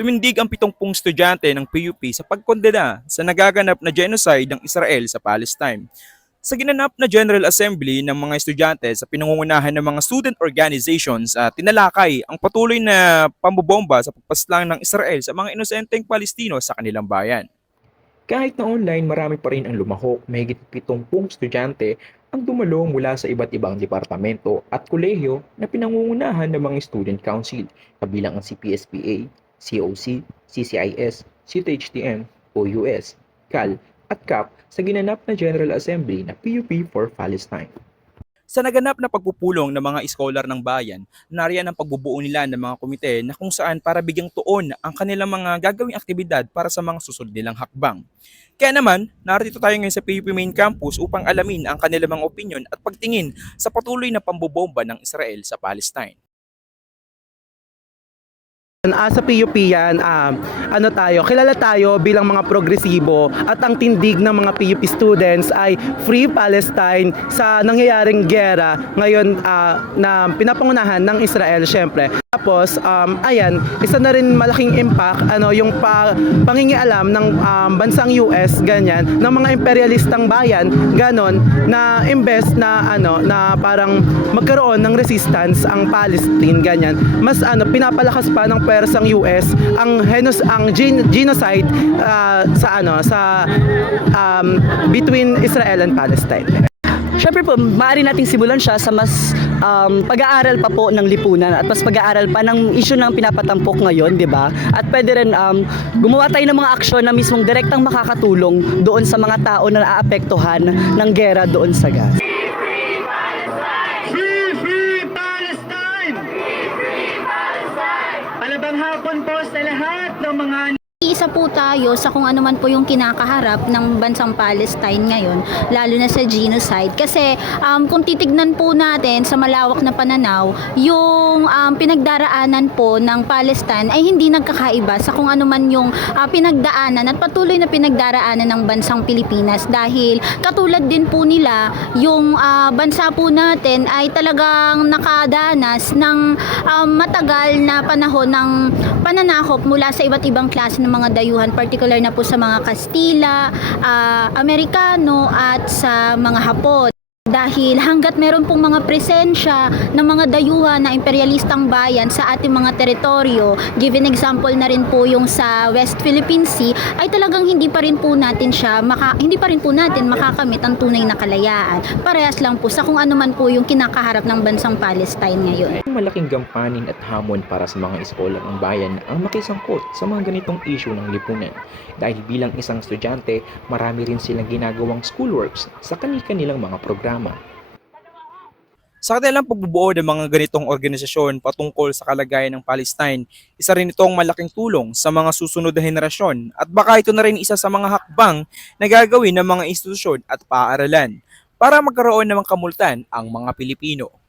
Tumindig ang 70 estudyante ng PUP sa pagkondena sa nagaganap na genocide ng Israel sa Palestine. Sa ginanap na General Assembly ng mga estudyante sa pinangungunahan ng mga student organizations, tinalakay ang patuloy na pambobomba sa pagpaslang ng Israel sa mga inosenteng Palestino sa kanilang bayan. Kahit na online, marami pa rin ang lumahok, mahigit 70 estudyante ang dumalo mula sa iba't ibang departamento at kolehiyo na pinangungunahan ng mga student council, kabilang ang CPSPA, COC, CCIS, CTHTM, OUS, CAL, at CAP sa ginanap na General Assembly na PUP for Palestine. Sa naganap na pagpupulong ng mga iskolar ng bayan, nariyan ang pagbubuo nila ng mga komite na kung saan para bigyang tuon ang kanilang mga gagawing aktibidad para sa mga susunod nilang hakbang. Kaya naman, narito tayo ngayon sa PUP Main Campus upang alamin ang kanilang mga opinyon at pagtingin sa patuloy na pambobomba ng Israel sa Palestine. Sa PUP yan, kilala tayo bilang mga progresibo at ang tindig ng mga PUP students ay Free Palestine sa nangyayaring giyera ngayon na pinapangunahan ng Israel syempre. Tapos, isa na rin malaking impact yung pangingialam ng bansang US ganyan ng mga imperialistang bayan ganon na imbes na na parang magkaroon ng resistance ang Palestine ganyan. Mas pinapalakas pa ng persang US ang genocide between Israel and Palestine. Siyempre po, maaari nating simulan siya sa mas pag-aaral pa po ng lipunan at mas pag-aaral pa ng issue ng pinapatampok ngayon, di ba? At pwede rin gumawa tayo ng mga aksyon na mismong direktang makakatulong doon sa mga tao na naapektuhan ng gera doon sa Gaza. Free Palestine! Palabang hapon po sa lahat ng mga Isa po tayo sa kung ano man po yung kinakaharap ng bansang Palestine ngayon, lalo na sa genocide. Kasi kung titignan po natin sa malawak na pananaw, yung pinagdaraanan po ng Palestine ay hindi nagkakaiba sa kung ano man yung pinagdaanan at patuloy na pinagdaraanan ng bansang Pilipinas. Dahil katulad din po nila, yung bansa po natin ay talagang nakadanas ng matagal na panahon ng pananakop mula sa iba't ibang klase ng mga dayuhan, particular na po sa mga Kastila, Amerikano at sa mga Hapon. Dahil hanggat meron pong mga presensya ng mga dayuhan na imperialistang bayan sa ating mga teritoryo, given example na rin po yung sa West Philippine Sea, ay talagang hindi pa rin po natin makakamit ang tunay na kalayaan. Parehas lang po sa kung ano man po yung kinakaharap ng bansang Palestine ngayon. Malaking gampanin at hamon para sa mga iskolar ng bayan ang makisangkot sa mga ganitong issue ng lipunan. Dahil bilang isang estudyante, marami rin silang ginagawang schoolworks sa kanilang mga programa. Sa kanilang pagbubuo ng mga ganitong organisasyon patungkol sa kalagayan ng Palestine, isa rin itong malaking tulong sa mga susunod na henerasyon at baka ito na rin isa sa mga hakbang na gagawin ng mga institusyon at paaralan para magkaroon ng kamultan ang mga Pilipino.